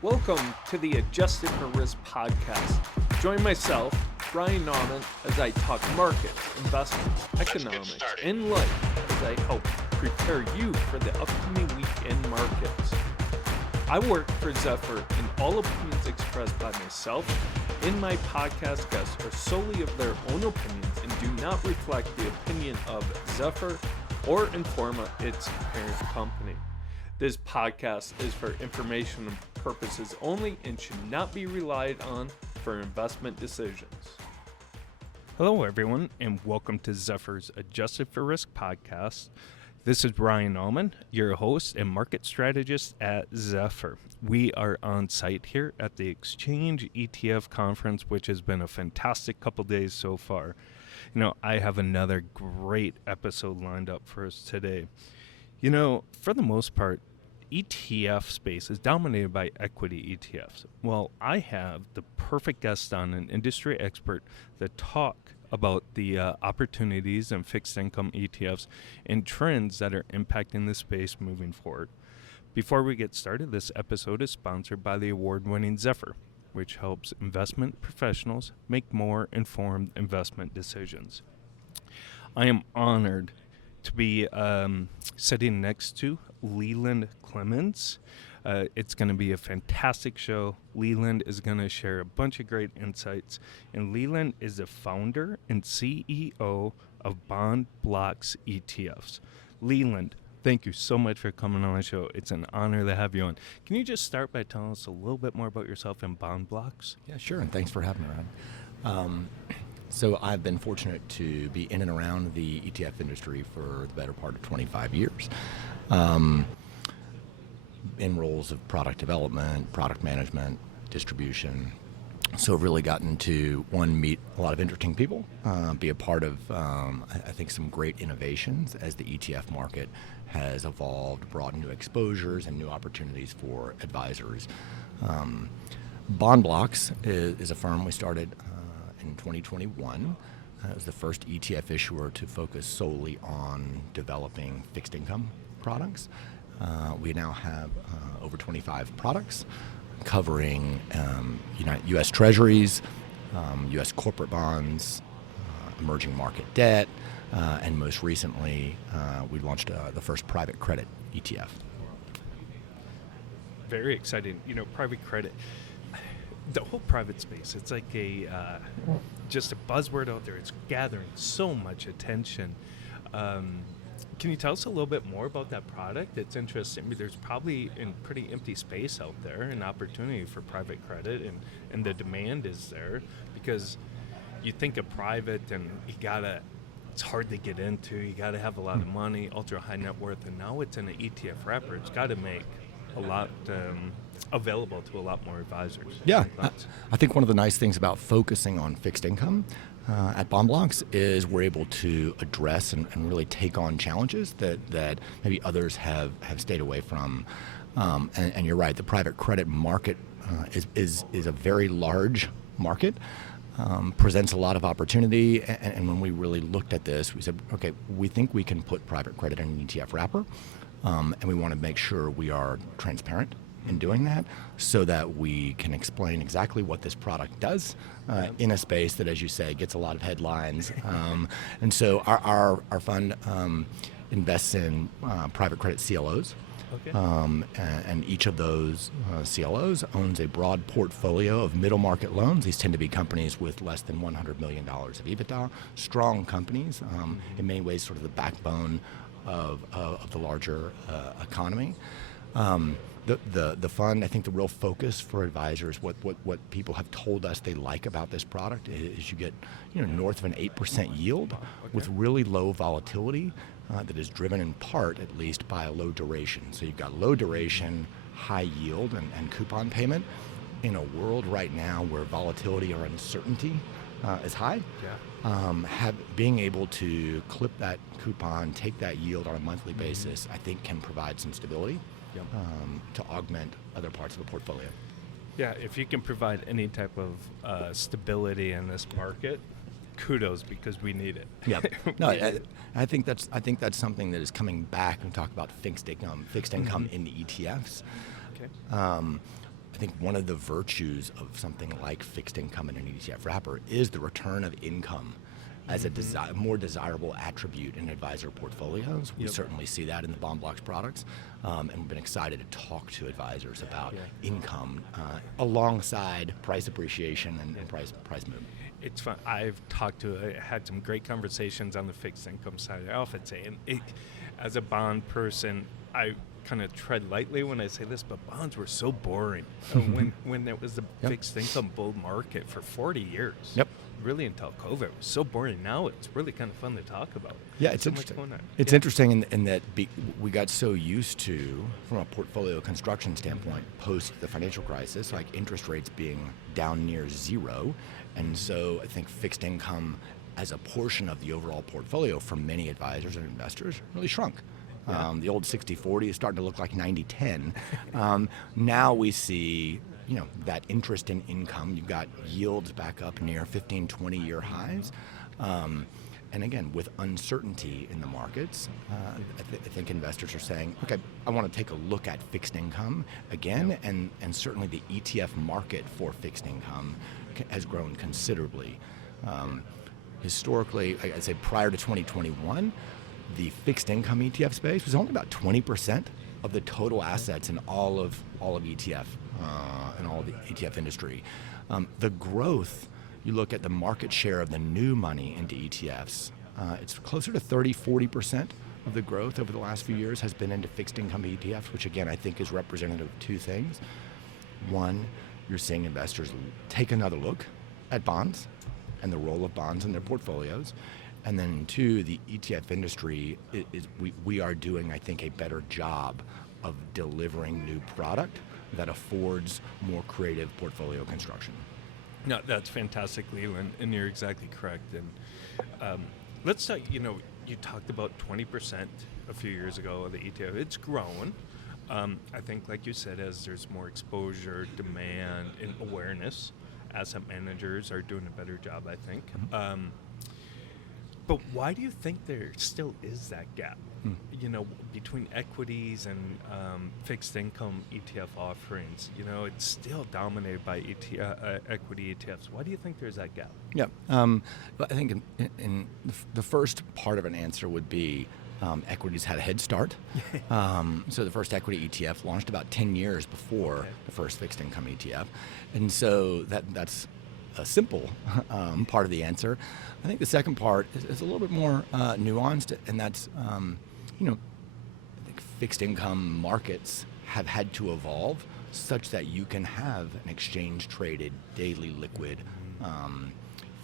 Welcome to the Adjusted for Risk podcast. Join myself, Brian Nauman, as I talk markets, investments, economics, and life as I help prepare you for the upcoming weekend markets. I work for Zephyr, and all opinions expressed by myself and my podcast guests are solely of their own opinions and do not reflect the opinion of Zephyr or Informa, its parent company. This podcast is for informational purposes only and should not be relied on for investment decisions. Hello, everyone, and welcome to Zephyr's Adjusted for Risk podcast. This is Brian Nauman, your host and market strategist at Zephyr. We are on site here at the Exchange ETF conference, which has been a fantastic couple days so far. You know, I have another great episode lined up for us today. You know, for the most part, ETF space is dominated by equity ETFs. Well, I have the perfect guest on, an industry expert, to talk about the opportunities in fixed income ETFs and trends that are impacting the space moving forward. Before we get started, this episode is sponsored by the award-winning Zephyr, which helps investment professionals make more informed investment decisions. I am honored to be sitting next to Leland Clemons. It's going to be a fantastic show. Leland is going to share a bunch of great insights, and Leland is the founder and CEO of BondBloxx's ETFs. Leland, thank you so much for coming on the show. It's an honor to have you on. Can you just start by telling us a little bit more about yourself and BondBloxx's? Yeah, sure, and thanks for having me around. So I've been fortunate to be in and around the ETF industry for the better part of 25 years. In roles of product development, product management, distribution. So I've really gotten to, one, meet a lot of interesting people, be a part of, I think, some great innovations as the ETF market has evolved, brought new exposures and new opportunities for advisors. BondBloxx's is a firm we started in 2021. It was the first ETF issuer to focus solely on developing fixed income products. We now have over 25 products covering U.S. Treasuries, U.S. corporate bonds, emerging market debt, and most recently we launched the first private credit ETF. Very exciting. You know, private credit, the whole private space, it's like just a buzzword out there. It's gathering so much attention. Can you tell us a little bit more about that product? It's interesting. I mean, there's probably a pretty empty space out there, an opportunity for private credit, and the demand is there because you think of private and it's hard to get into. You got to have a lot of money, ultra high net worth, and now it's in an ETF wrapper. It's got to make a lot available to a lot more advisors. Yeah, I think one of the nice things about focusing on fixed income at BondBloxx's is we're able to address and really take on challenges that maybe others have stayed away from. And you're right, the private credit market is a very large market, presents a lot of opportunity. And when we really looked at this, we said, okay, we think we can put private credit in an ETF wrapper, and we want to make sure we are transparent in doing that so that we can explain exactly what this product does in a space that, as you say, gets a lot of headlines. And so our fund invests in private credit CLOs. Okay. And each of those CLOs owns a broad portfolio of middle market loans. These tend to be companies with less than $100 million of EBITDA, strong companies, in many ways sort of the backbone of the larger economy. The fund, I think the real focus for advisors, what people have told us they like about this product is you get north of an 8% yield with really low volatility that is driven in part, at least, by a low duration. So you've got low duration, high yield, and coupon payment in a world right now where volatility or uncertainty is high. Yeah. Being able to clip that coupon, take that yield on a monthly basis, I think can provide some stability. Yep. To augment other parts of the portfolio. Yeah, if you can provide any type of stability in this market, kudos, because we need it. Yeah, no, I think that's something that is coming back. We talk about fixed income in the ETFs. Okay. I think one of the virtues of something like fixed income in an ETF wrapper is the return of income as a more desirable attribute in advisor portfolios. We certainly see that in the BondBloxx products, and we've been excited to talk to advisors about income alongside price appreciation and price movement. It's fun. I had some great conversations on the fixed income side. I often say, and as a bond person, I kind of tread lightly when I say this, but bonds were so boring when it was the fixed income bull market for 40 years. Really until COVID. It was so boring. Now it's really kind of fun to talk about. Yeah, it's interesting. It's interesting in that we got so used to, from a portfolio construction standpoint, post the financial crisis, like interest rates being down near zero. And so I think fixed income as a portion of the overall portfolio for many advisors and investors really shrunk. The old 60-40 is starting to look like 90-10. Now we see that interest in income. You've got yields back up near 15, 20-year highs. And again, with uncertainty in the markets, I think investors are saying, okay, I want to take a look at fixed income again, and certainly the ETF market for fixed income has grown considerably. Historically, I'd say prior to 2021, the fixed income ETF space was only about 20% of the total assets in all of ETF and all of the ETF industry. The growth, you look at the market share of the new money into ETFs, it's closer to 30-40% of the growth over the last few years has been into fixed income ETFs, which again I think is representative of two things. One, you're seeing investors take another look at bonds and the role of bonds in their portfolios. And then two, the ETF industry, we are doing, I think, a better job of delivering new product that affords more creative portfolio construction. No, that's fantastic, Leland, and you're exactly correct. And let's talk, you talked about 20% a few years ago of the ETF. It's grown. I think, like you said, as there's more exposure, demand, and awareness, asset managers are doing a better job, I think. But why do you think there still is that gap, between equities and fixed income ETF offerings? It's still dominated by equity ETFs. Why do you think there's that gap? Yeah, I think in the first part of an answer would be equities had a head start. So the first equity ETF launched about 10 years before the first fixed income ETF. And so that's a simple part of the answer. I think the second part is a little bit more nuanced, and that's, I think fixed income markets have had to evolve such that you can have an exchange-traded, daily liquid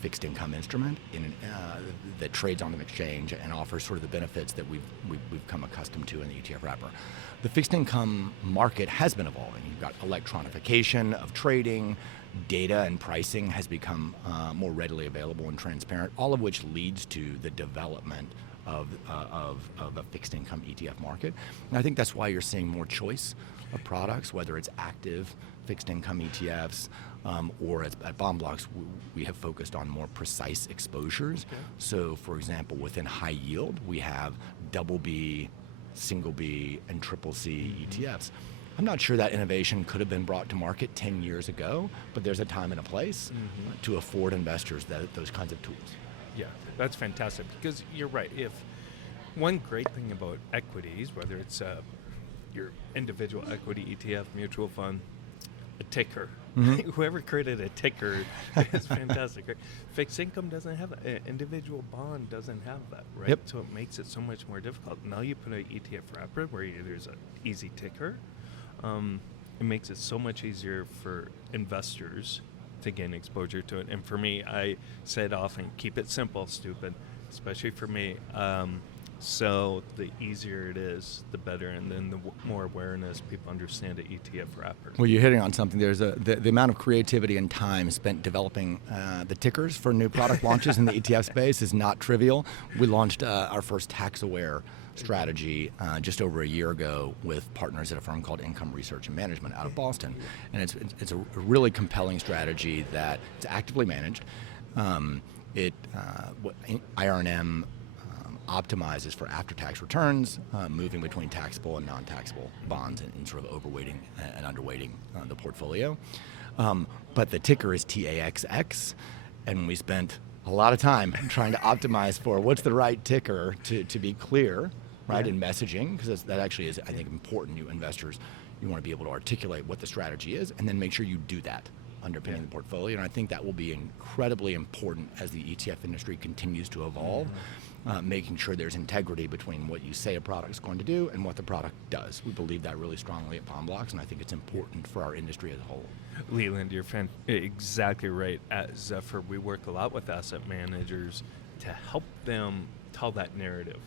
fixed income instrument that trades on an exchange and offers sort of the benefits that we've come accustomed to in the ETF wrapper. The fixed income market has been evolving. You've got electronification of trading, data and pricing has become more readily available and transparent, all of which leads to the development of a fixed income ETF market. And I think that's why you're seeing more choice of products, whether it's active fixed income ETFs or at BondBloxx, we have focused on more precise exposures. Okay. So, for example, within high yield, we have double B, single B, and triple C ETFs. I'm not sure that innovation could have been brought to market 10 years ago, but there's a time and a place to afford investors those kinds of tools. Yeah, that's fantastic, because you're right. If one great thing about equities, whether it's your individual equity ETF, mutual fund, a ticker, whoever created a ticker is fantastic. Right? Fixed income doesn't have that. An individual bond doesn't have that, right? Yep. So it makes it so much more difficult. Now you put an ETF wrapper where there's an easy ticker. It makes it so much easier for investors to gain exposure to it. And for me, I say it often, keep it simple, stupid, especially for me. So the easier it is, the better, and then the more awareness people understand an ETF wrapper. Well, you're hitting on something. There's the amount of creativity and time spent developing the tickers for new product launches in the ETF space is not trivial. We launched our first tax-aware strategy just over a year ago with partners at a firm called Income Research and Management out of Boston, and it's a really compelling strategy that it's actively managed. IRNM optimizes for after-tax returns, moving between taxable and non-taxable bonds and sort of overweighting and underweighting the portfolio. But the ticker is TAXX, and we spent a lot of time trying to optimize for what's the right ticker to be clear, right, in messaging, because that actually is, I think, important. You investors, you want to be able to articulate what the strategy is and then make sure you do that underpinning the portfolio. And I think that will be incredibly important as the ETF industry continues to evolve, making sure there's integrity between what you say a product is going to do and what the product does. We believe that really strongly at BondBloxx, and I think it's important for our industry as a whole. Leland, you're exactly right. At Zephyr, we work a lot with asset managers to help them tell that narrative.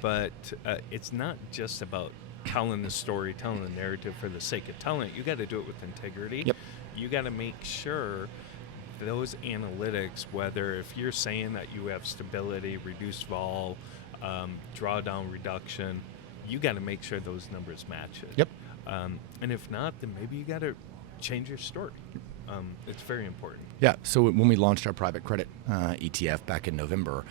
But it's not just about telling the story, telling the narrative for the sake of telling it. You got to do it with integrity. Yep. You got to make sure those analytics, whether if you're saying that you have stability, reduced vol, drawdown reduction, you got to make sure those numbers match it. Yep. And if not, then maybe you got to change your story. It's very important. Yeah. So when we launched our private credit ETF back in November,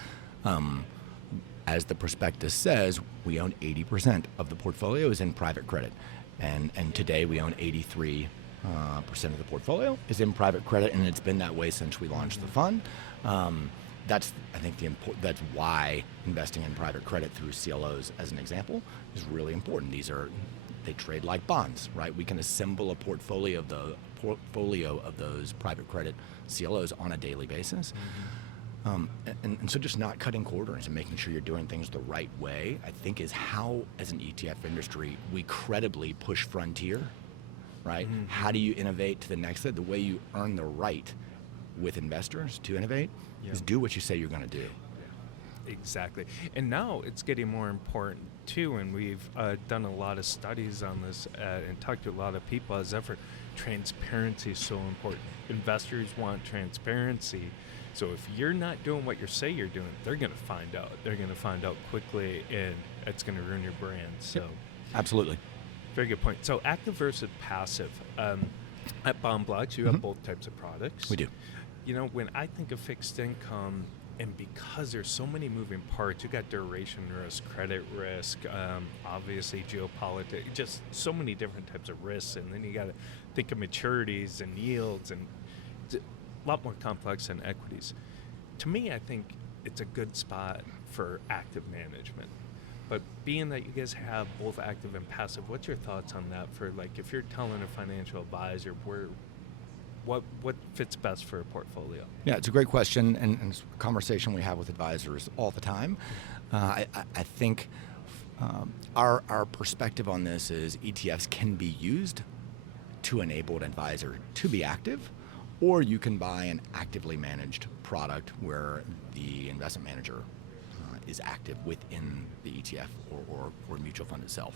as the prospectus says, we own 80% of the portfolio is in private credit, and today we own 83% of the portfolio is in private credit, and it's been that way since we launched the fund. That's, I think, that's why investing in private credit through CLOs, as an example, is really important. They trade like bonds, right? We can assemble a portfolio of those private credit CLOs on a daily basis. And so just not cutting corners and making sure you're doing things the right way, I think, is how, as an ETF industry, we credibly push frontier, right? How do you innovate to the next step? The way you earn the right with investors to innovate is do what you say you're going to do. Exactly. And now it's getting more important too, and we've done a lot of studies on this and talked to a lot of people as effort. Transparency is so important. Investors want transparency. So if you're not doing what you say you're doing, they're going to find out. They're going to find out quickly, and it's going to ruin your brand. So, Absolutely. Very good point. So active versus passive. At BondBloxx, you have both types of products. We do. You know, when I think of fixed income, and because there's so many moving parts, you got duration risk, credit risk, obviously geopolitics, just so many different types of risks, and then you got to think of maturities and yields, and it's a lot more complex than equities. To me, I think it's a good spot for active management. But being that you guys have both active and passive, what's your thoughts on that? For like, if you're telling a financial advisor what fits best for a portfolio? Yeah, it's a great question, and it's a conversation we have with advisors all the time. I think our perspective on this is ETFs can be used to enable an advisor to be active, or you can buy an actively managed product where the investment manager is active within the ETF or mutual fund itself.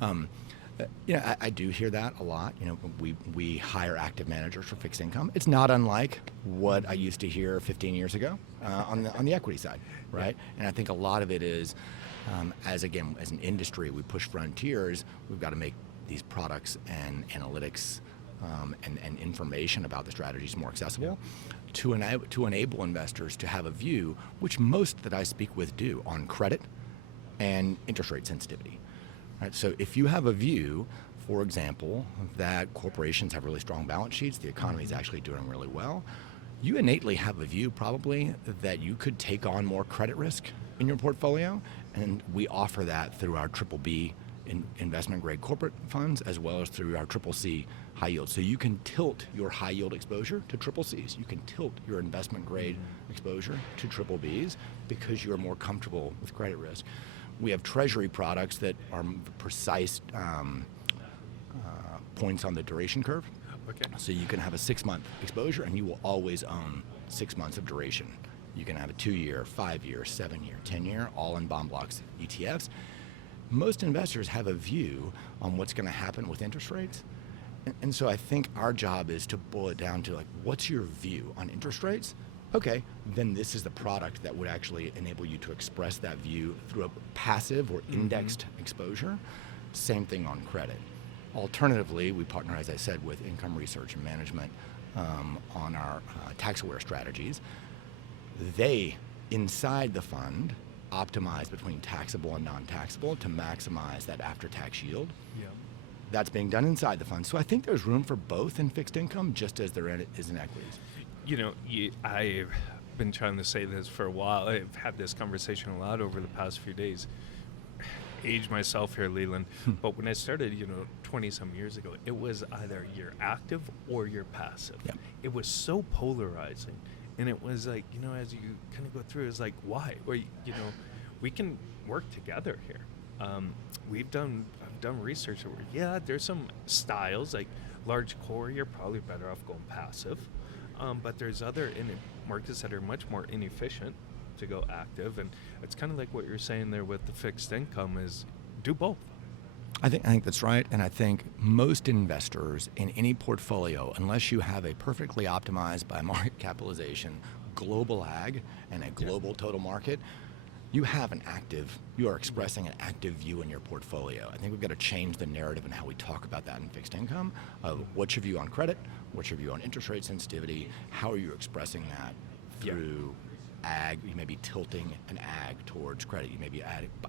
I do hear that a lot. We hire active managers for fixed income. It's not unlike what I used to hear 15 years ago on the equity side, right? And I think a lot of it is, as an industry, we push frontiers. We've got to make these products and analytics and information about the strategies more accessible to enable investors to have a view, which most that I speak with do, on credit and interest rate sensitivity. Right, so if you have a view, for example, that corporations have really strong balance sheets, the economy is actually doing really well, you innately have a view probably that you could take on more credit risk in your portfolio, and we offer that through our BBB investment grade corporate funds as well as through our CCC high yield. So you can tilt your high yield exposure to CCCs. You can tilt your investment grade exposure to BBBs because you're more comfortable with credit risk. We have treasury products that are precise points on the duration curve. Okay. So you can have a 6-month exposure and you will always own 6 months of duration. You can have a 2-year, 5-year, 7-year, 10-year, all in BondBloxx ETFs. Most investors have a view on what's going to happen with interest rates. And so I think our job is to boil it down to, like, what's your view on interest rates? Okay, then this is the product that would actually enable you to express that view through a passive or indexed exposure. Same thing on credit. Alternatively, we partner, as I said, with income research and management on our tax-aware strategies. They, inside the fund, optimize between taxable and non-taxable to maximize that after-tax yield. Yeah. That's being done inside the fund. So I think there's room for both in fixed income, just as there is in equities. You know, I've been trying to say this for a while. I've had this conversation a lot over the past few days. Age myself here, Leland, but when I started, 20-some years ago, it was either you're active or you're passive. Yep. It was so polarizing. And it was like, as you kind of go through, it's like, why? Well, we can work together here. I've done research where, there's some styles, like large core, you're probably better off going passive. But there's other markets that are much more inefficient to go active. And it's kind of like what you're saying there with the fixed income is do both. I think that's right, and I think most investors in any portfolio, unless you have a perfectly optimized by market capitalization global ag and a global total market, you are expressing an active view in your portfolio. I think we've got to change the narrative and how we talk about that in fixed income. What's your view on credit? What's your view on interest rate sensitivity? How are you expressing that through ag? You may be tilting an ag towards credit. You may be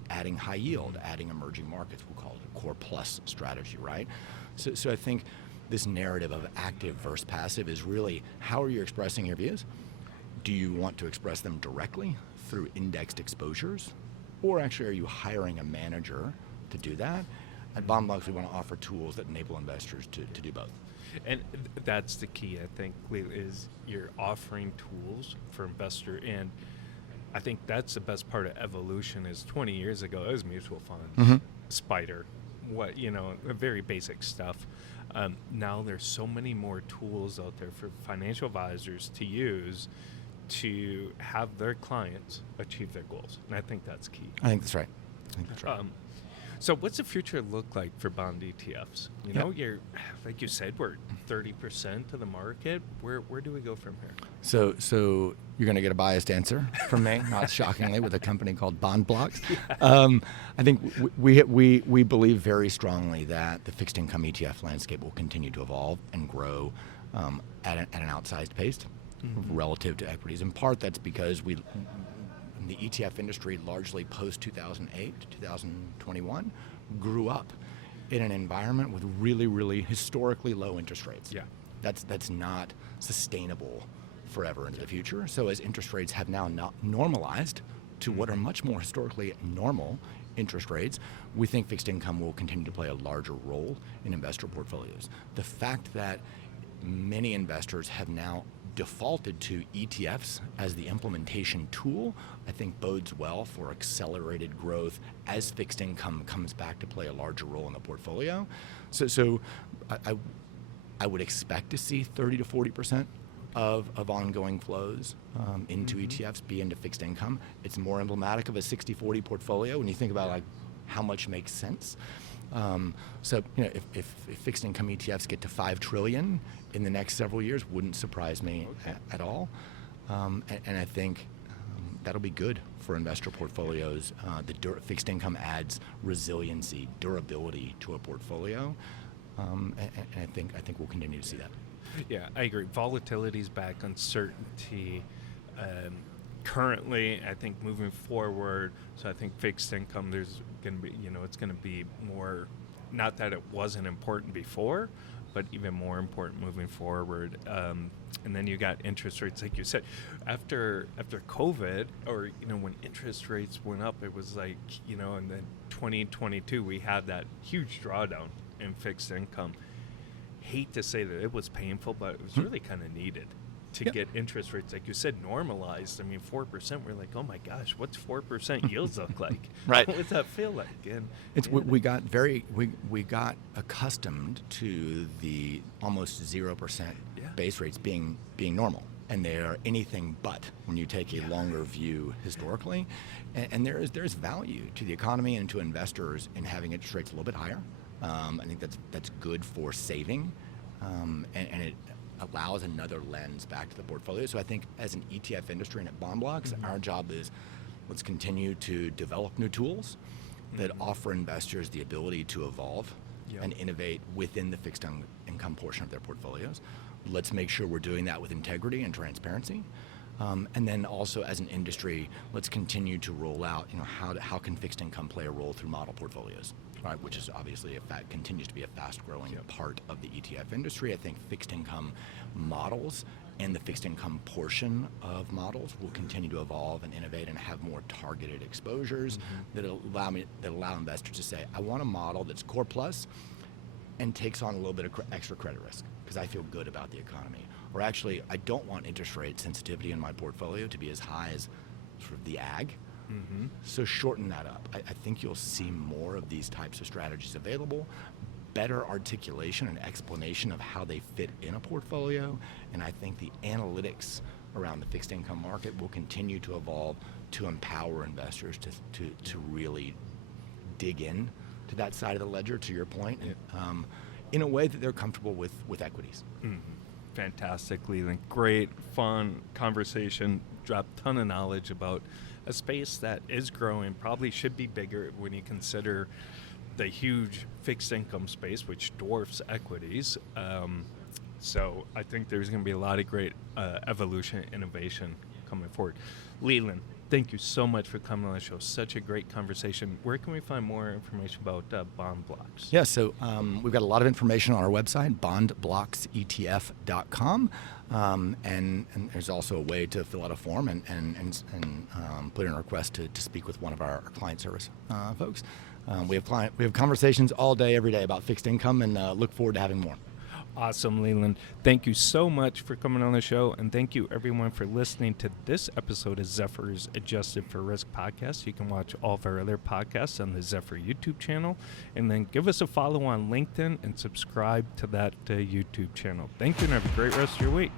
adding high yield, adding emerging markets. We'll call it a core plus strategy, right? So I think this narrative of active versus passive is really, how are you expressing your views? Do you want to express them directly through indexed exposures? Or actually, are you hiring a manager to do that? At BondBloxx, we want to offer tools that enable investors to do both. And that's the key, I think, is you're offering tools for investor. And I think that's the best part of evolution is 20 years ago, it was mutual funds, Spider, very basic stuff. Now there's so many more tools out there for financial advisors to use to have their clients achieve their goals. And I think that's key. I think that's right. So what's the future look like for bond ETFs? You're, like you said, we're 30% of the market. Where do we go from here? So you're going to get a biased answer from me, not shockingly, with a company called BondBloxx's. I think we believe very strongly that the fixed income ETF landscape will continue to evolve and grow at an outsized pace relative to equities. In part, that's because the ETF industry, largely post-2008 to 2021, grew up in an environment with really, really historically low interest rates. Yeah. That's not sustainable forever into the future. So as interest rates have now not normalized to what are much more historically normal interest rates, we think fixed income will continue to play a larger role in investor portfolios. The fact that many investors have now defaulted to ETFs as the implementation tool, I think bodes well for accelerated growth as fixed income comes back to play a larger role in the portfolio. So I would expect to see 30 to 40% of ongoing flows into ETFs be into fixed income. It's more emblematic of a 60-40 portfolio when you think about how much makes sense. So if fixed income ETFs get to $5 trillion in the next several years, wouldn't surprise me at all. And I think that'll be good for investor portfolios. Fixed income adds resiliency, durability to a portfolio, and I think we'll continue to see that. Yeah, I agree. Volatility's back, uncertainty. Currently, I think moving forward, so I think fixed income, there's going to be, it's going to be more, not that it wasn't important before, but even more important moving forward. And then you got interest rates, like you said, after COVID, or, when interest rates went up, it was like, and then 2022, we had that huge drawdown in fixed income. Hate to say that it was painful, but it was really kind of needed to get interest rates, like you said, normalized. I mean, 4%, we're like, oh my gosh, what's 4% yields look like? Right. What does that feel like? And we got accustomed to the almost 0% base rates being normal, and they are anything but when you take a longer view historically. And there's value to the economy and to investors in having interest rates a little bit higher. I think that's good for saving, and it allows another lens back to the portfolio. So I think as an ETF industry and at BondBloxx's, our job is let's continue to develop new tools that offer investors the ability to evolve and innovate within the fixed income portion of their portfolios. Let's make sure we're doing that with integrity and transparency. And then also as an industry, let's continue to roll out, how can fixed income play a role through model portfolios, right? Which is obviously continues to be a fast-growing part of the ETF industry. I think fixed income models and the fixed income portion of models will continue to evolve and innovate and have more targeted exposures that allow investors to say, I want a model that's core plus and takes on a little bit of extra credit risk because I feel good about the economy. Or actually, I don't want interest rate sensitivity in my portfolio to be as high as sort of the ag. So shorten that up. I think you'll see more of these types of strategies available, better articulation and explanation of how they fit in a portfolio, and I think the analytics around the fixed income market will continue to evolve to empower investors to really dig in to that side of the ledger, to your point, in a way that they're comfortable with equities. Fantastic, Leland. Great, fun conversation. Dropped a ton of knowledge about a space that is growing, probably should be bigger when you consider the huge fixed income space, which dwarfs equities. So I think there's going to be a lot of great evolution, innovation coming forward. Leland, thank you so much for coming on the show. Such a great conversation. Where can we find more information about BondBloxx's? Yeah, so we've got a lot of information on our website, BondBloxx'sETF.com, and there's also a way to fill out a form and put in a request to speak with one of our client service folks. We have conversations all day, every day about fixed income, and look forward to having more. Awesome, Leland. Thank you so much for coming on the show, and thank you everyone for listening to this episode of Zephyr's Adjusted for Risk podcast. You can watch all of our other podcasts on the Zephyr YouTube channel, and then give us a follow on LinkedIn and subscribe to that YouTube channel. Thank you, and have a great rest of your week.